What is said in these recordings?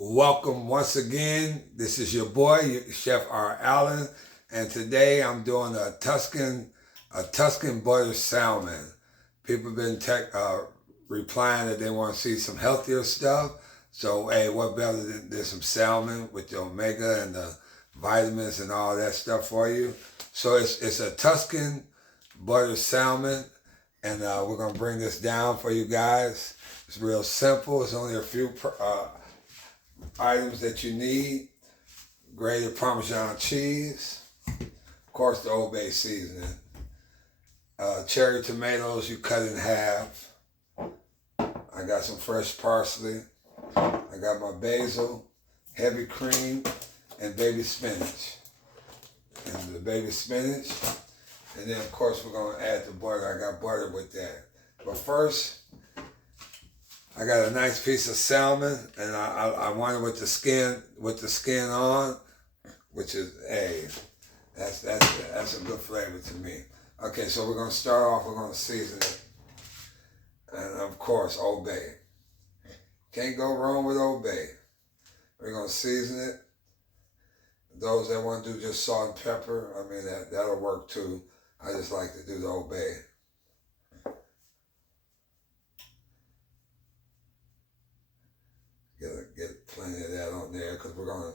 Welcome once again. This is your boy, Chef R. Allen, and today I'm doing a Tuscan butter salmon. People have been replying that they want to see some healthier stuff. So, hey, what better than some salmon with the omega and the vitamins and all that stuff for you? So it's a Tuscan butter salmon, and we're gonna bring this down for you guys. It's real simple. It's only a few items that you need. Grated Parmesan cheese, of course the Old Bay seasoning, cherry tomatoes you cut in half. I got some fresh parsley. I got my basil, heavy cream, and baby spinach. And the baby spinach. And then of course we're gonna add the butter. I got butter with that. But first, I got a nice piece of salmon, and I want it with the skin on, which is that's a good flavor to me. Okay, so we're gonna start off. We're gonna season it, and of course, Old Bay. Can't go wrong with Old Bay. We're gonna season it. Those that want to do just salt and pepper, I mean that'll work too. I just like to do the Old Bay. Get plenty of that on there because we're gonna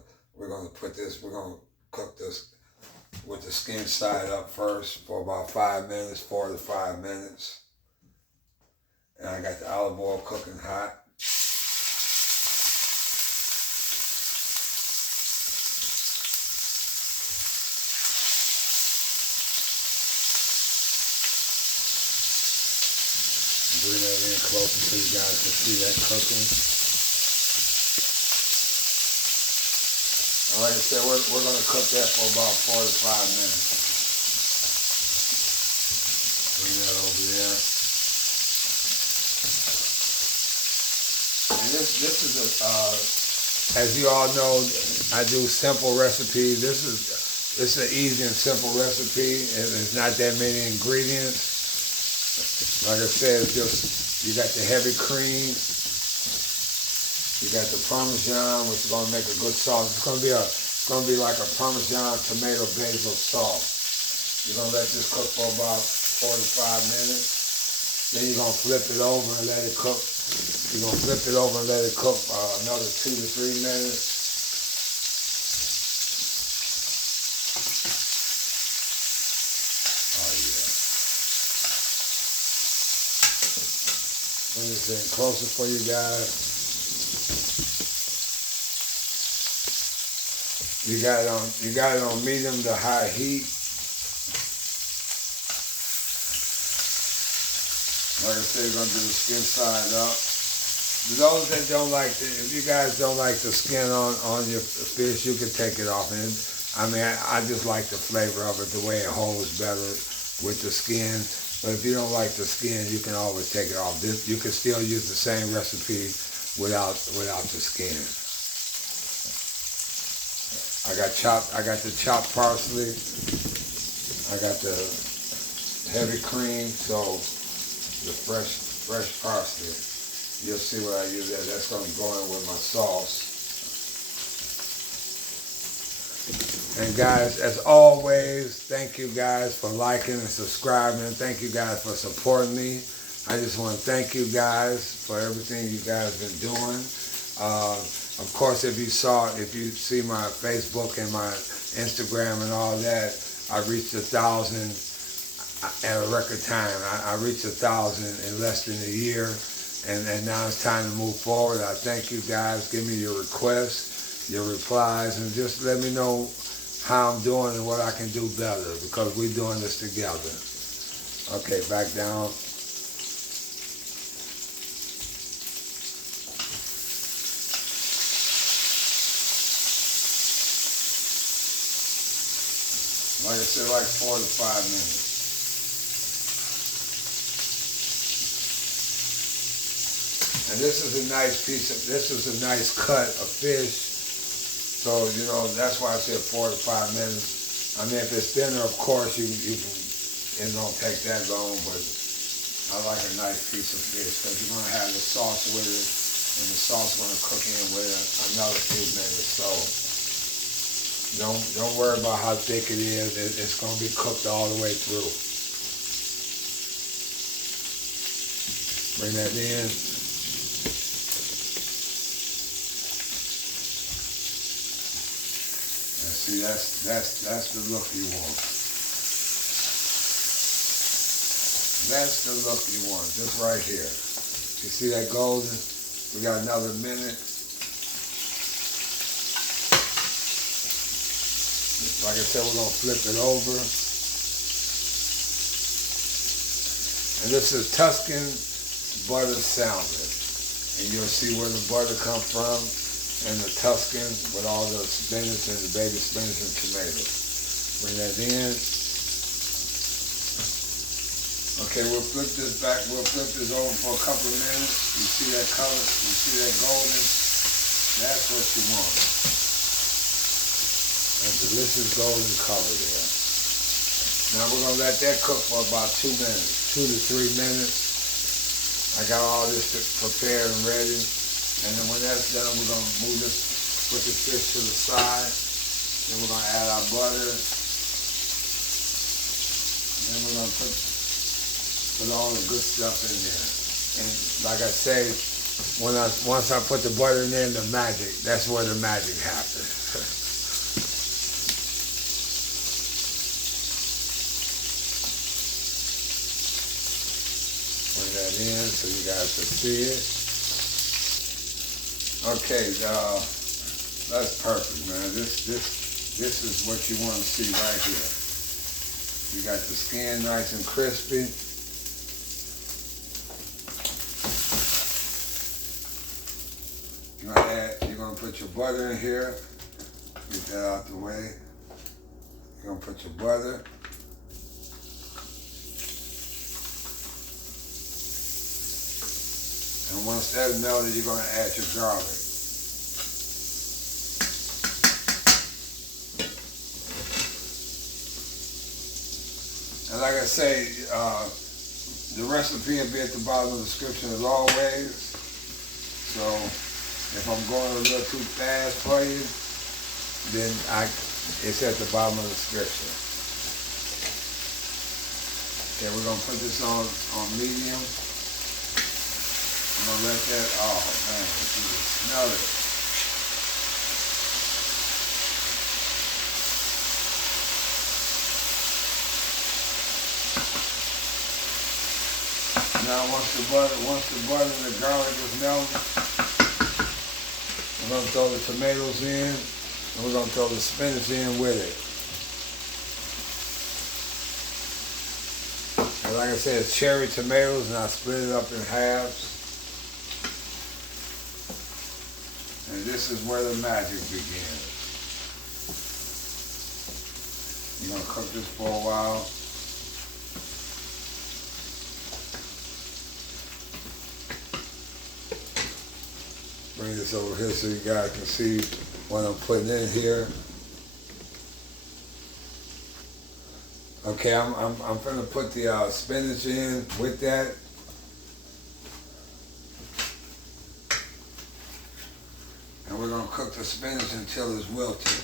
cook this with the skin side up first for about 5 minutes, 4 to 5 minutes. And I got the olive oil cooking hot. Bring that in closer so you guys can see that cooking. Like I said, we're going to cook that for about 4 to 5 minutes. Bring that over there. And this is as you all know, I do simple recipes. This is an easy and simple recipe. It's not that many ingredients. Like I said, it's just, you got the heavy cream. You got the Parmesan, which is gonna make a good sauce. It's gonna be like a Parmesan tomato basil sauce. You're gonna let this cook for about 4 to 5 minutes. Then you're gonna flip it over and let it cook. You're gonna flip it over and let it cook another 2 to 3 minutes. Oh yeah. Bring this in closer for you guys. You got it on medium to high heat. Like I said, you're gonna do the skin side up. Those that don't like if you guys don't like the skin on your fish, you can take it off. And I mean, I just like the flavor of it, the way it holds better with the skin. But if you don't like the skin, you can always take it off. You can still use the same recipe without the skin. I got the chopped parsley. I got the heavy cream, so the fresh parsley. You'll see what I use there. That's gonna go in with my sauce. And guys, as always, thank you guys for liking and subscribing. Thank you guys for supporting me. I just want to thank you guys for everything you guys have been doing. Of course, if you see my Facebook and my Instagram and all that, I reached 1,000 at a record time. I reached 1,000 in less than a year, and now it's time to move forward. I thank you guys. Give me your requests, your replies, and just let me know how I'm doing and what I can do better, because we're doing this together. Okay, back down. Like I said, like 4 to 5 minutes. And this is a nice cut of fish. So, you know, that's why I said 4 to 5 minutes. I mean, if it's thinner, of course, it don't take that long, but I like a nice piece of fish because you're going to have the sauce with it. and the sauce gonna cook in with another few minutes. So don't worry about how thick it is. It's gonna be cooked all the way through. Bring that in. And see, that's the look you want. That's the look you want, just right here. You see that golden? We got another minute. Like I said, we're gonna flip it over. And this is Tuscan butter salmon. And you'll see where the butter comes from, and the Tuscan with all the spinach and the baby spinach and tomatoes. Bring that in. Okay, we'll flip this back, we'll flip this over for a couple of minutes. You see that color, you see that golden? That's what you want. A delicious golden color there. Now we're gonna let that cook for about 2 minutes, 2 to 3 minutes. I got all this prepared and ready. And then when that's done, we're gonna move this, put the fish to the side. Then we're gonna add our butter. And then we're gonna put all the good stuff in there. And like I say, once I put the butter in there, the magic, that's where the magic happens. Bring that in so you guys can see it. Okay, that's perfect, man. This is what you want to see right here. You got the skin nice and crispy. You're gonna put your butter in here. Get that out the way. You're gonna put your butter. And once that's melted, you're gonna add your garlic. And like I say, the recipe will be at the bottom of the description as always. So if I'm going a little too fast for you, then it's at the bottom of the description. Okay, we're gonna put this on medium. I'm gonna let that, oh man, you can smell it. Now once the butter and the garlic is melted, we're going to throw the tomatoes in, and we're going to throw the spinach in with it. And like I said, it's cherry tomatoes, and I split it up in halves. And this is where the magic begins. You're going to cook this for a while. Bring this over here so you guys can see what I'm putting in here. Okay, I'm gonna put the spinach in with that. And we're gonna cook the spinach until it's wilted.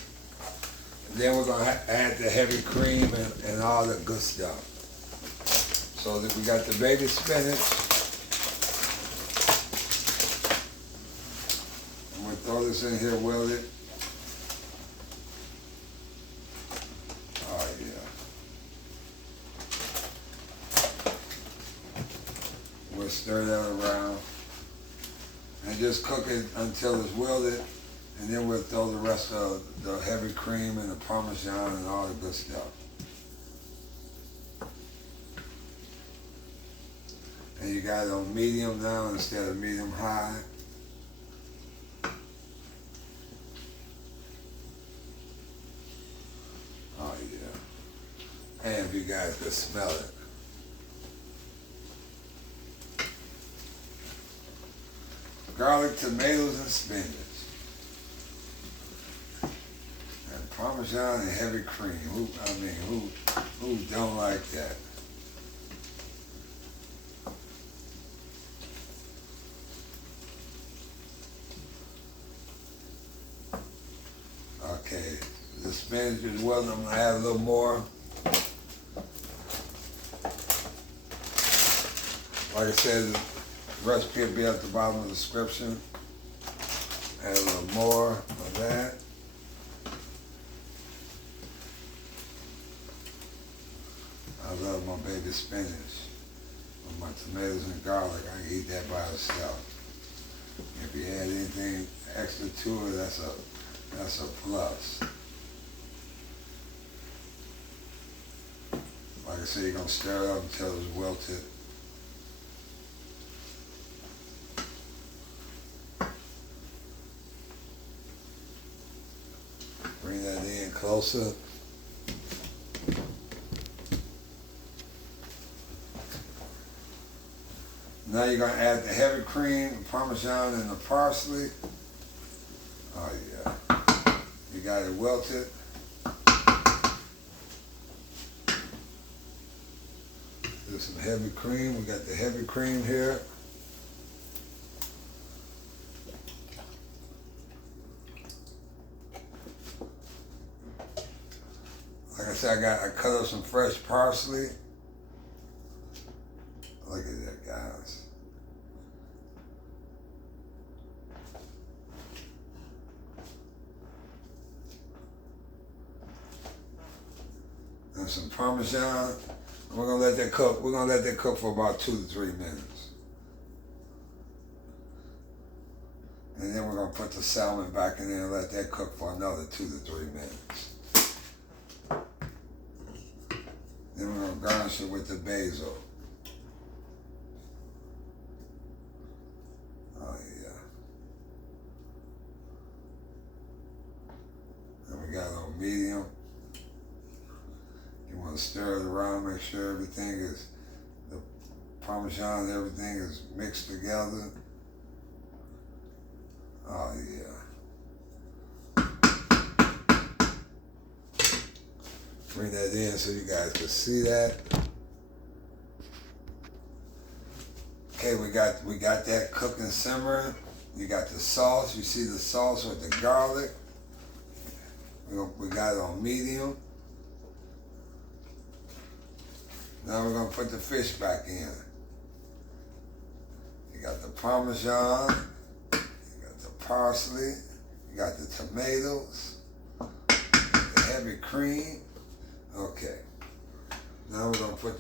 And then we're gonna add the heavy cream and all the good stuff. So that we got the baby spinach. Throw this in here, wilted. Oh yeah. We'll stir that around and just cook it until it's wilted, and then we'll throw the rest of the heavy cream and the Parmesan and all the good stuff. And you got it on medium now instead of medium high. Oh yeah. And if you guys could smell it. Garlic, tomatoes, and spinach. And Parmesan and heavy cream. Who don't like that? Okay, the spinach is well. I'm gonna add a little more. Like I said, the recipe will be at the bottom of the description. Add a little more of that. I love my baby spinach. With my tomatoes and garlic, I can eat that by itself. If you add anything extra to it, that's a plus. Like I said, you're gonna stir it up until it's wilted. Bring that in closer. Now you're gonna add the heavy cream, the Parmesan, and the parsley. Oh yeah, you got it wilted. Do some heavy cream. We got the heavy cream here. Like I said, I cut up some fresh parsley. Look at that, guys. And some Parmesan. We're gonna let that cook. We're gonna let that cook for about 2 to 3 minutes. And then we're gonna put the salmon back in there and let that cook for another 2 to 3 minutes. Then we're gonna garnish it with the basil. Oh yeah. And we got it on medium. You want to stir it around, make sure everything is, the Parmesan and everything is mixed together. Oh yeah. Bring that in so you guys can see that. Okay, we got that cooking simmering. You got the sauce. You see the sauce with the garlic. We got it on medium. Now we're gonna put the fish back in. You got the Parmesan, you got the parsley, you got the tomatoes, the heavy cream. Okay. Now we're gonna put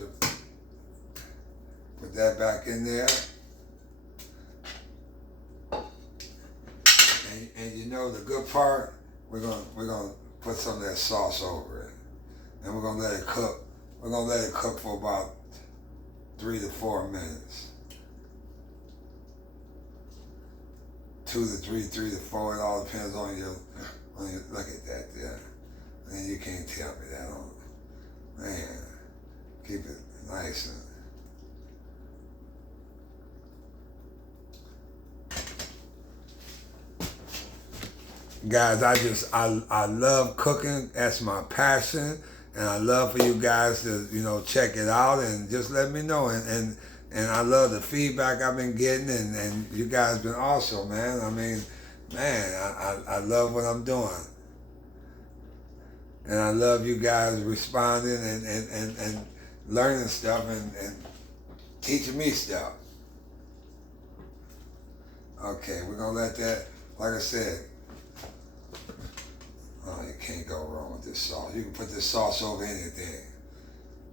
that back in there. And you know the good part, we're gonna put some of that sauce over it. And we're gonna let it cook. We're gonna let it cook for about 3 to 4 minutes. 2 to 3, 3 to 4. It all depends on your. Look at that there. And you can't tell me that on. Man, keep it nice and. Guys, I love cooking. That's my passion. And I love for you guys to, check it out and just let me know. And I love the feedback I've been getting, and you guys been awesome, man. I mean, man, I love what I'm doing. And I love you guys responding and learning stuff and teaching me stuff. Okay, we're gonna let that, like I said, oh, you can't go wrong with this sauce. You can put this sauce over anything.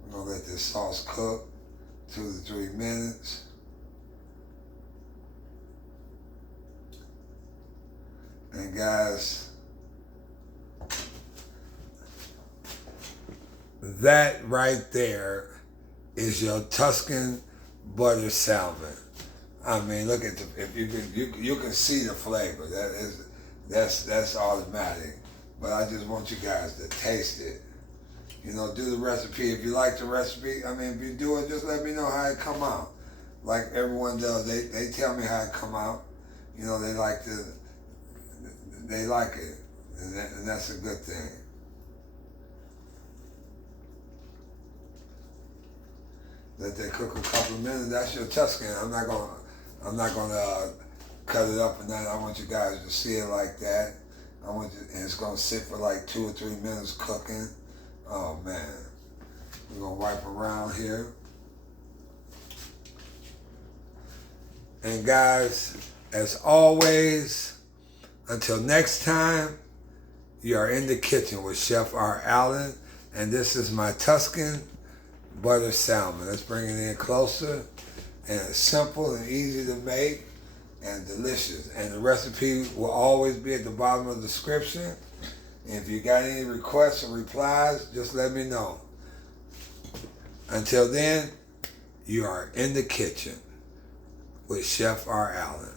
We're gonna let this sauce cook 2 to 3 minutes. And guys, that right there is your Tuscan butter salmon. I mean, look at if you can see the flavor. That's automatic. But I just want you guys to taste it. Do the recipe. If you like the recipe, I mean, if you do it, just let me know how it come out. Like everyone does, they tell me how it come out. They like it, and that's a good thing. Let that cook a couple of minutes. That's your Tuscan. I'm not gonna cut it up and then I want you guys to see it like that. And it's gonna sit for like 2 or 3 minutes cooking. Oh man. We're gonna wipe around here. And guys, as always, until next time, you are in the kitchen with Chef R. Allen, and this is my Tuscan butter salmon. Let's bring it in closer. And it's simple and easy to make and delicious. And the recipe will always be at the bottom of the description. And if you got any requests or replies, just let me know. Until then, you are in the kitchen with Chef R. Allen.